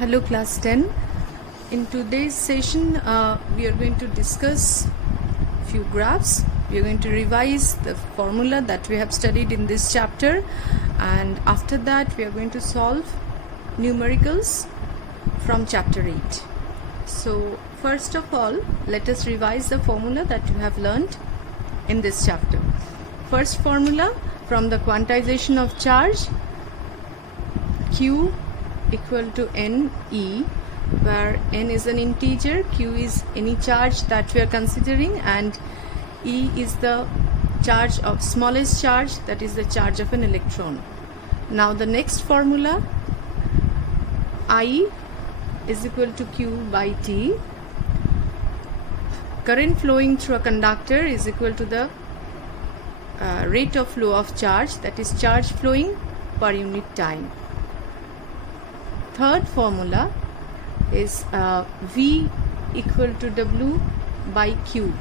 Hello class 10. In today's session we are going to discuss few graphs. We are going to revise the formula that we have studied in this chapter, and after that we are going to solve numericals from chapter 8. So first of all, let us revise the formula that you have learned in this chapter. First formula from the quantization of charge, Q equal to NE, where N is an integer, Q is any charge that we are considering, and E is the charge of smallest charge, that is the charge of an electron. Now the next formula, I is equal to Q by T. Current flowing through a conductor is equal to the rate of flow of charge, that is charge flowing per unit time. Third formula is V equal to W by Q.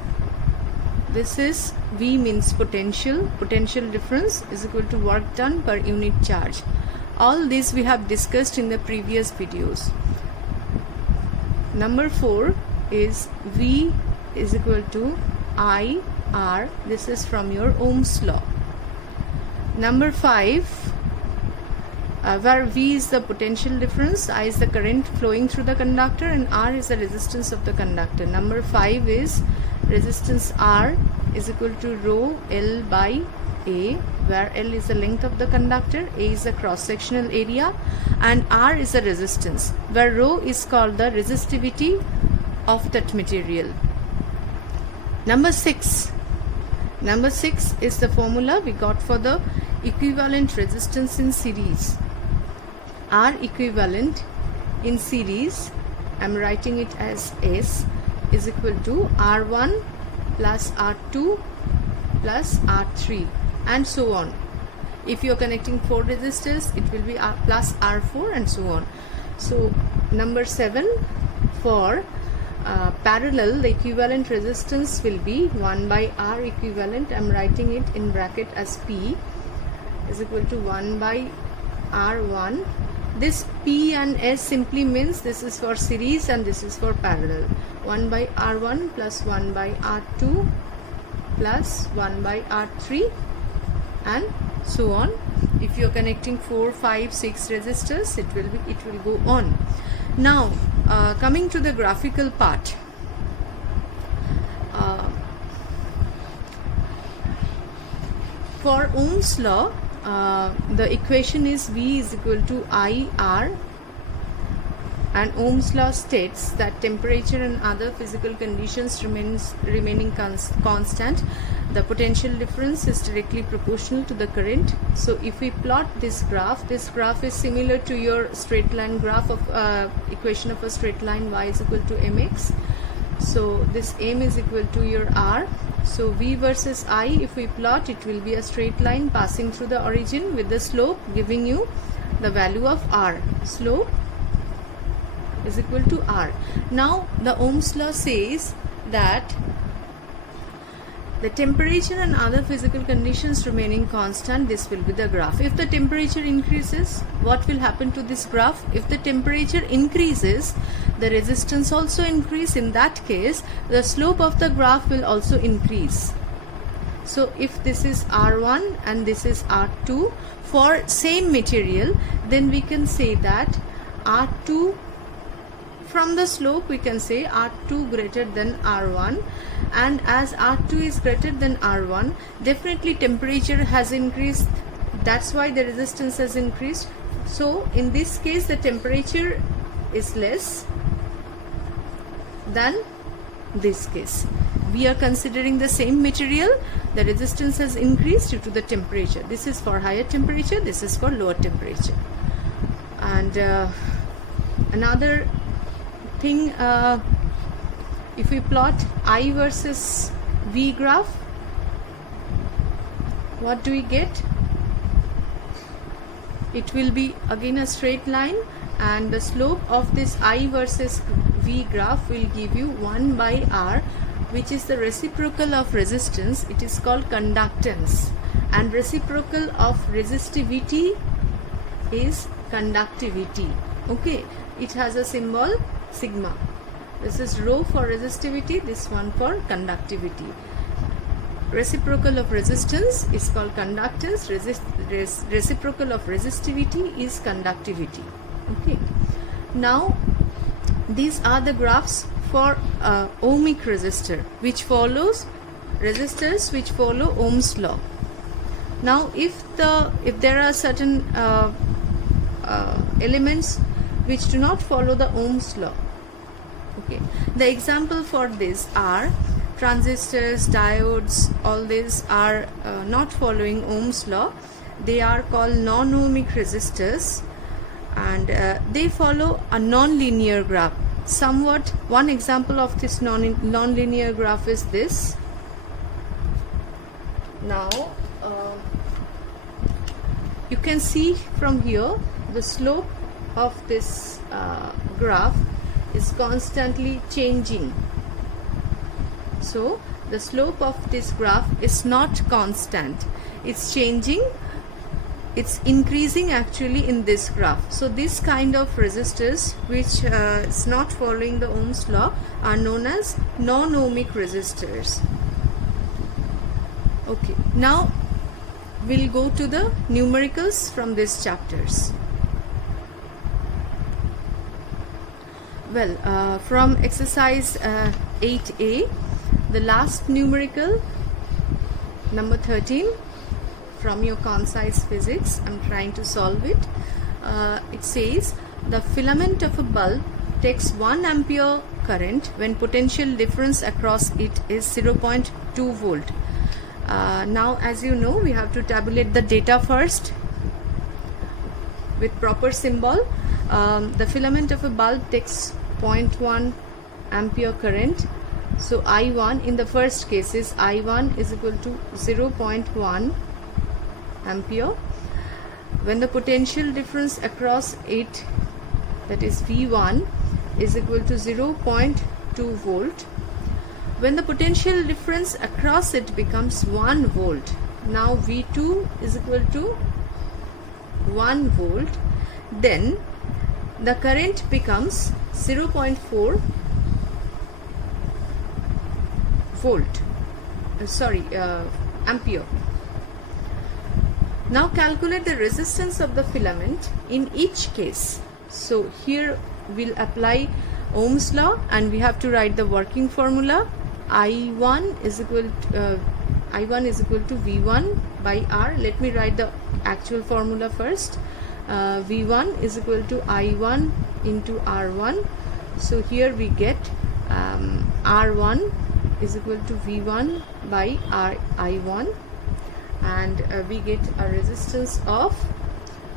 This is V means potential difference is equal to work done per unit charge. All this we have discussed in the previous videos. Number 4 is V is equal to IR. This is from your Ohm's law. Number 5, where V is the potential difference, I is the current flowing through the conductor, and R is the resistance of the conductor. Number 5 is resistance R is equal to rho L by A, where L is the length of the conductor, A is the cross-sectional area, and R is the resistance, where rho is called the resistivity of that material. Number 6 is the formula we got for the equivalent resistance in series. R equivalent in series, I am writing it as S, is equal to R1 plus R2 plus R3 and so on. If you are connecting 4 resistors, it will be R plus R4 and so on. So number 7, for parallel, the equivalent resistance will be 1 by R equivalent, I am writing it in bracket as P, is equal to 1 by R1. This P and S simply means this is for series and this is for parallel. 1 by R1 plus 1 by R2 plus 1 by R3 and so on. If you are connecting 4, 5, 6 resistors, it will go on. Now coming to the graphical part. For Ohm's law, the equation is V is equal to IR, and Ohm's law states that temperature and other physical conditions remaining constant, the potential difference is directly proportional to the current. So if we plot this graph is similar to your straight line graph of equation of a straight line, y is equal to mx. So this m is equal to your r. So V versus I, if we plot, it will be a straight line passing through the origin with the slope giving you the value of R. Slope is equal to R. Now the Ohm's law says that the temperature and other physical conditions remaining constant, this will be the graph. If the temperature increases, what will happen to this graph? If the temperature increases, the resistance also increase. In that case, the slope of the graph will also increase. So if this is R1 and this is R2 for same material, then we can say that R2, from the slope we can say R2 greater than R1, and as R2 is greater than R1, definitely temperature has increased, that's why the resistance has increased. So in this case the temperature is less than this case. We are considering the same material, the resistance has increased due to the temperature. This is for higher temperature, this is for lower temperature. And another thing, if we plot I versus V graph, what do we get? It will be again a straight line, and the slope of this I versus V graph will give you 1 by R, which is the reciprocal of resistance. It is called conductance, and reciprocal of resistivity is conductivity. Okay, it has a symbol sigma. This is rho for resistivity, this one for conductivity. Reciprocal of resistance is called conductance, reciprocal of resistivity is conductivity. Okay, now these are the graphs for ohmic resistor, which follows resistors which follow Ohm's law. Now if there are certain elements which do not follow the Ohm's law, okay, the example for this are transistors, diodes, all these are not following Ohm's law. They are called non-ohmic resistors, and they follow a non-linear graph. Somewhat, one example of this non-linear graph is this. Now you can see from here the slope of this graph is constantly changing. So the slope of this graph is not constant, it's changing, it's increasing actually in this graph. So this kind of resistors which is not following the Ohm's law are known as non-ohmic resistors. Okay, now we'll go to the numericals from these chapters. Well, from exercise 8a, the last numerical, number 13, from your concise physics, I'm trying to solve it. It says the filament of a bulb takes 1 ampere current when potential difference across it is 0.2 volt. Now, as you know, we have to tabulate the data first with proper symbol. The filament of a bulb takes 0.1 ampere current. So I1 in the first case is I1 is equal to 0.1 ampere. When the potential difference across it, that is V1, is equal to 0.2 volt. When the potential difference across it becomes 1 volt, now V2 is equal to 1 volt, then the current becomes 0.4 volt, ampere. Now calculate the resistance of the filament in each case. So here we'll apply Ohm's law and we have to write the working formula. I1 is equal to V1 by R. Let me write the actual formula first. V1 is equal to I1 into R1. So here we get R1 is equal to V1 by I1, and we get a resistance of,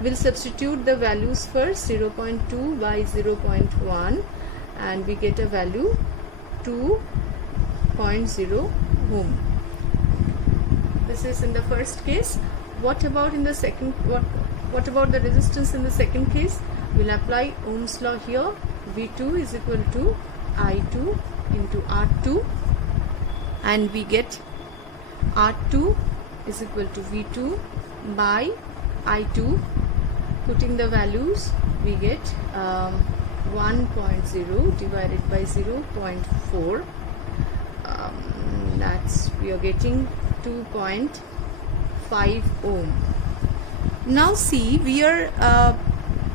we'll substitute the values first, 0.2 by 0.1, and we get a value 2.0 ohm. This is in the first case. What about in the second? What about the resistance in the second case? We'll apply Ohm's law here. V2 is equal to I2 into R2, and we get R2 is equal to V2 by I2. Putting the values, we get 1.0 divided by 0.4. That's, we are getting 2.5 ohm. Now see, we are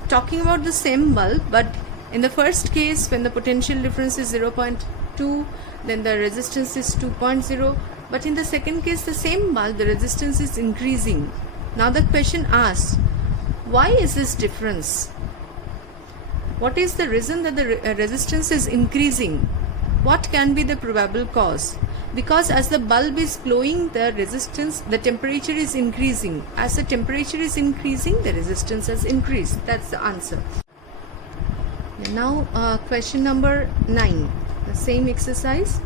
talking about the same bulb, but in the first case when the potential difference is 0.2, then the resistance is 2.0, but in the second case the same bulb, the resistance is increasing. Now the question asks, why is this difference? What is the reason that the resistance is increasing? What can be the probable cause? Because as the bulb is glowing, the resistance, the temperature is increasing. As the temperature is increasing, the resistance has increased. That's the answer. Now question number 9, the same exercise.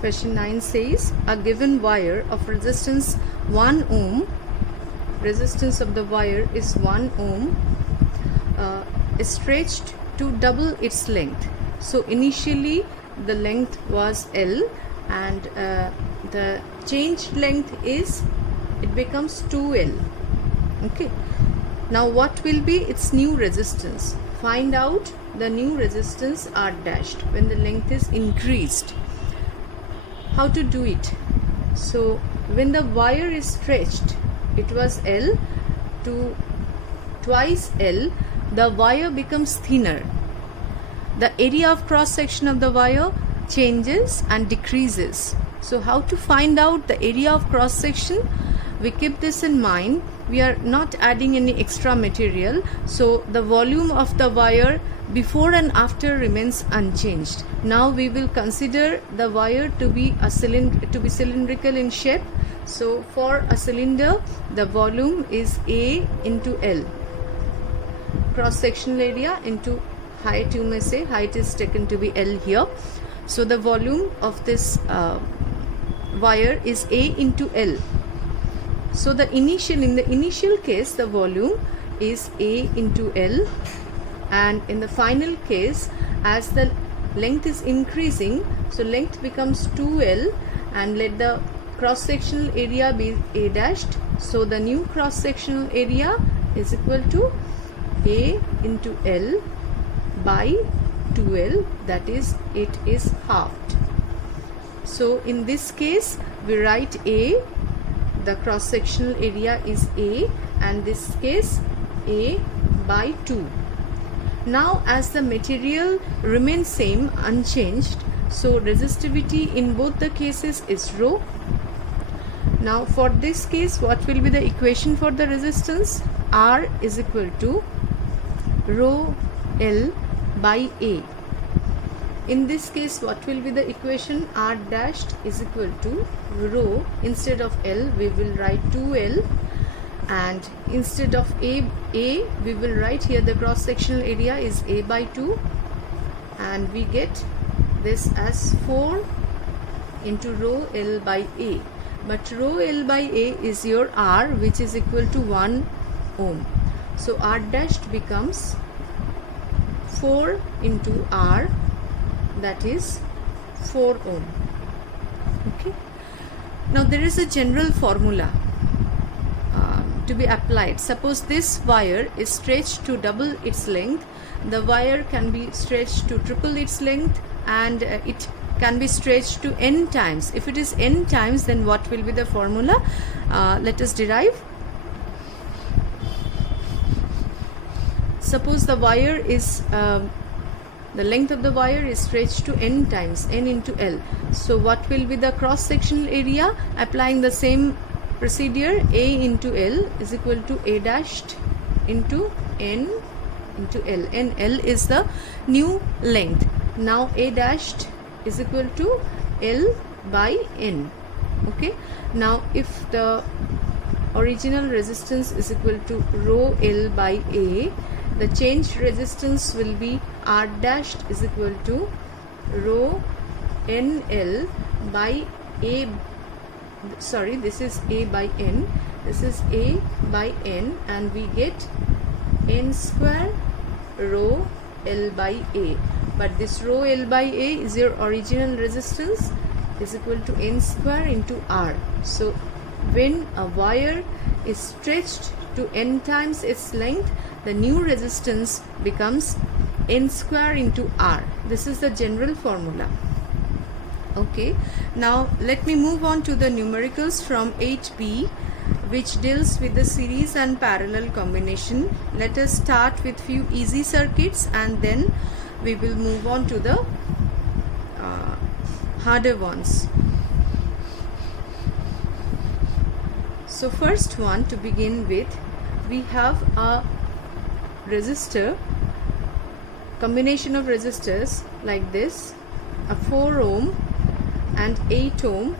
Question 9 says a given wire of resistance 1 ohm, resistance of the wire is 1 ohm, is stretched to double its length. So initially the length was L, and the changed length is, it becomes 2L. Okay, now what will be its new resistance? find out the new resistance R dashed when the length is increased. How to do it? So when the wire is stretched, it was L to twice L, the wire becomes thinner. The area of cross section of the wire changes and decreases. So how to find out the area of cross section? We keep this in mind. We are not adding any extra material, so the volume of the wire before and after remains unchanged. Now we will consider the wire to be cylindrical in shape. So for a cylinder, the volume is A into L. Cross sectional area into height, you may say height is taken to be L here. So the volume of this wire is A into L. So in the initial case, the volume is A into L, and in the final case, as the length is increasing, so length becomes 2L, and let the cross sectional area be A dashed. So the new cross sectional area is equal to A into L by 2L, that is, it is halved. So in this case, we write A, the cross sectional area is A, and this case A by 2. Now as the material remains same, unchanged, so resistivity in both the cases is rho. Now for this case, what will be the equation for the resistance? R is equal to rho L by A. In this case, what will be the equation? R dashed is equal to rho, instead of L we will write 2L, and instead of A we will write here the cross sectional area is A by 2, and we get this as 4 into rho L by A. But rho L by A is your R, which is equal to 1 ohm. So R dashed becomes 4 into R, that is 4 ohm. Okay. Now there is a general formula to be applied. Suppose this wire is stretched to double its length, the wire can be stretched to triple its length, and it can be stretched to n times. If it is n times, then what will be the formula? Let us derive. Suppose the wire is the length of the wire is stretched to n times, n into L. So what will be the cross sectional area? Applying the same procedure, A into L is equal to A dashed into n into L. L is the new length. Now A dashed is equal to L by n. Okay. Now if the original resistance is equal to rho L by A, the changed resistance will be R dashed is equal to rho NL by A. Sorry, this is A by N. This is A by N, and we get N square rho L by A. But this rho L by A is your original resistance, is equal to N square into R. So when a wire is stretched to n times its length, the new resistance becomes n square into R. This is the general formula. Okay, now let me move on to the numericals from 8B, which deals with the series and parallel combination. Let us start with few easy circuits, and then we will move on to the harder ones. So first one, to begin with, we have a resistor, combination of resistors like this, a 4 ohm and 8 ohm,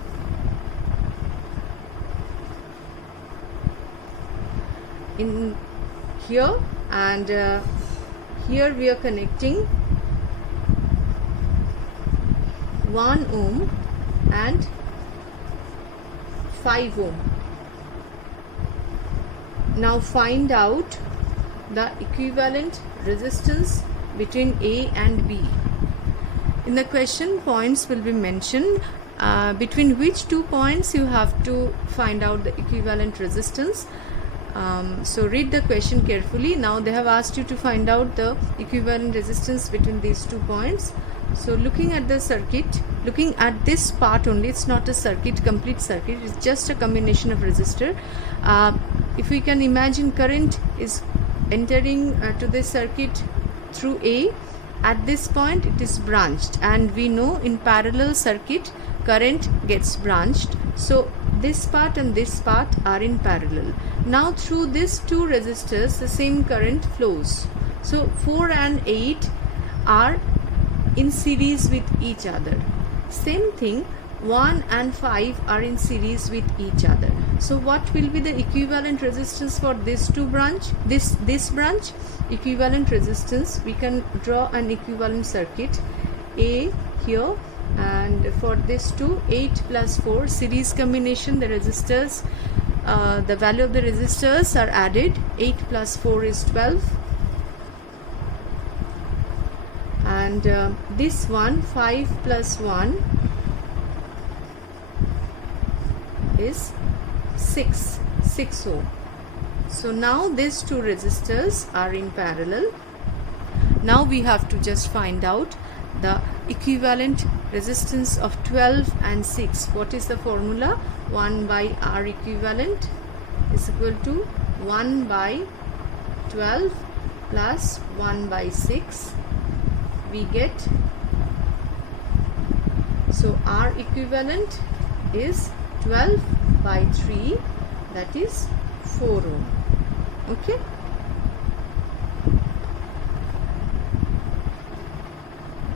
in here, and here we are connecting 1 ohm and 5 ohm. Now find out the equivalent resistance between A and B. In the question, points will be mentioned, between which two points you have to find out the equivalent resistance. So read the question carefully. Now they have asked you to find out the equivalent resistance between these 2 points. So looking at the circuit, looking at this part only, it's not a circuit, complete circuit, it's just a combination of resistor. If we can imagine, current is entering to this circuit through A. At this point it is branched, and we know in parallel circuit current gets branched. So this part and this part are in parallel. Now through these 2 resistors the same current flows. So 4 and 8 are in series with each other. Same thing, 1 and 5 are in series with each other. So what will be the equivalent resistance for this branch? This branch equivalent resistance, we can draw an equivalent circuit A here, and for this 8 plus 4 series combination, the resistors, the value of the resistors are added. 8 plus 4 is 12, and this one, 5 plus 1 is 6 ohm. So now these 2 resistors are in parallel. Now we have to just find out the equivalent resistance of 12 and 6. What is the formula? 1 by R equivalent is equal to 1 by 12 plus 1 by 6. We get, so R equivalent is 12 by 3, that is 4 ohm. Okay.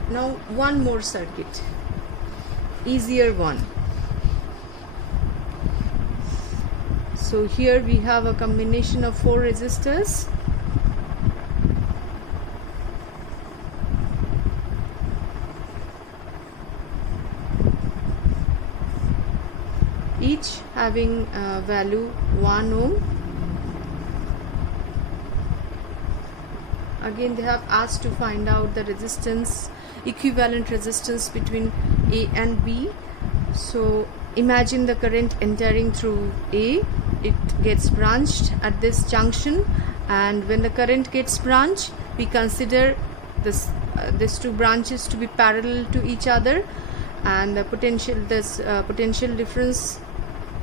Now one more circuit, easier one. So here we have a combination of 4 resistors. Each having value 1 ohm. Again they have asked to find out the resistance, equivalent resistance between A and B. So imagine the current entering through A, it gets branched at this junction, and when the current gets branched, we consider these 2 branches to be parallel to each other, and the potential difference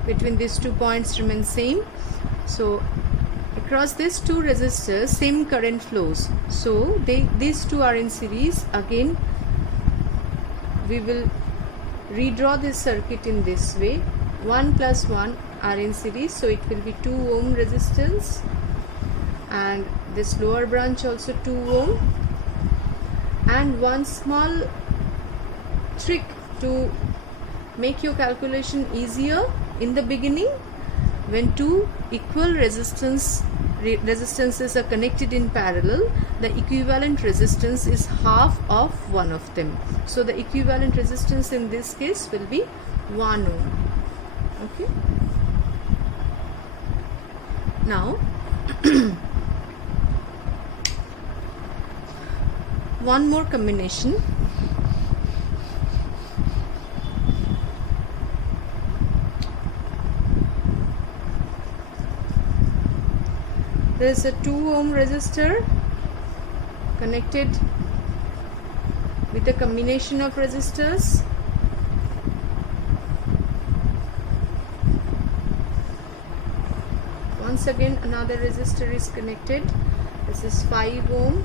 between these 2 points remains same. So across these 2 resistors same current flows. So these 2 are in series. Again we will redraw this circuit in this way. 1 plus 1 are in series, so it will be 2 ohm resistance, and this lower branch also 2 ohm. And one small trick to make your calculation easier: in the beginning, when 2 equal resistance resistances are connected in parallel, the equivalent resistance is half of one of them. So the equivalent resistance in this case will be 1 ohm. Okay. Now one more combination. There is a 2 ohm resistor connected with a combination of resistors. Once again another resistor is connected. This is 5 ohm.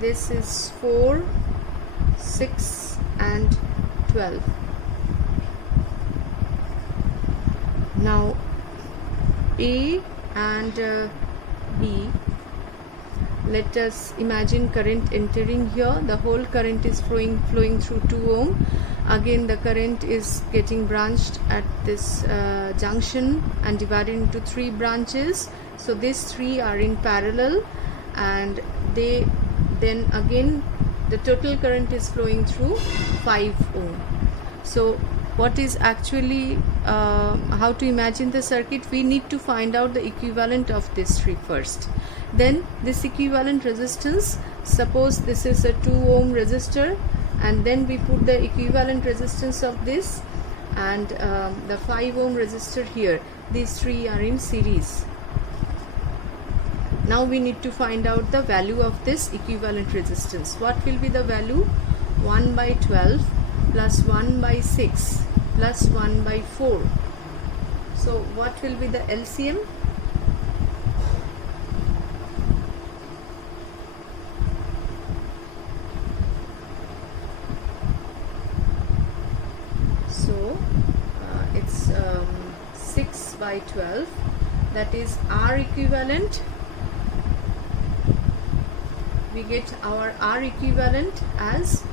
This is 4, 6 and 12. Now A and B, let us imagine current entering here. The whole current is flowing through 2 ohm. Again the current is getting branched at this junction and divided into 3 branches. So these 3 are in parallel, and then again the total current is flowing through 5 ohm. So what is actually how to imagine the circuit? We need to find out the equivalent of this 3 first. Then this equivalent resistance, suppose this is a 2 ohm resistor, and then we put the equivalent resistance of this and the 5 ohm resistor here. These 3 are in series. Now we need to find out the value of this equivalent resistance. What will be the value? 1 by 12 plus 1 by 6 plus 1 by 4. So what will be the LCM? So it's 6 by 12, that is R equivalent. We get our R equivalent as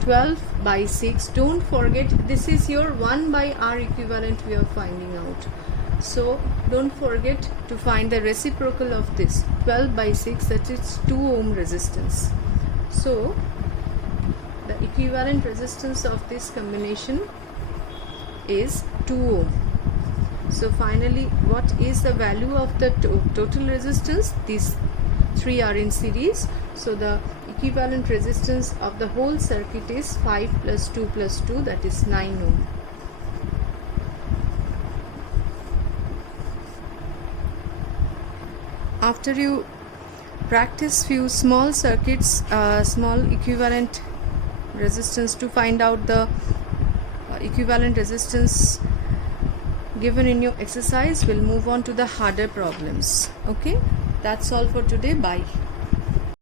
12 by 6. Don't forget, this is your 1 by R equivalent we are finding out. So don't forget to find the reciprocal of this 12 by 6, that is 2 ohm resistance. So the equivalent resistance of this combination is 2 ohm. So finally, what is the value of the total resistance? These three are in series. So the equivalent resistance of the whole circuit is 5 plus 2 plus 2, that is 9 ohm. After you practice few small circuits, small equivalent resistance, to find out the equivalent resistance given in your exercise, we'll move on to the harder problems. Okay, that's all for today. Bye.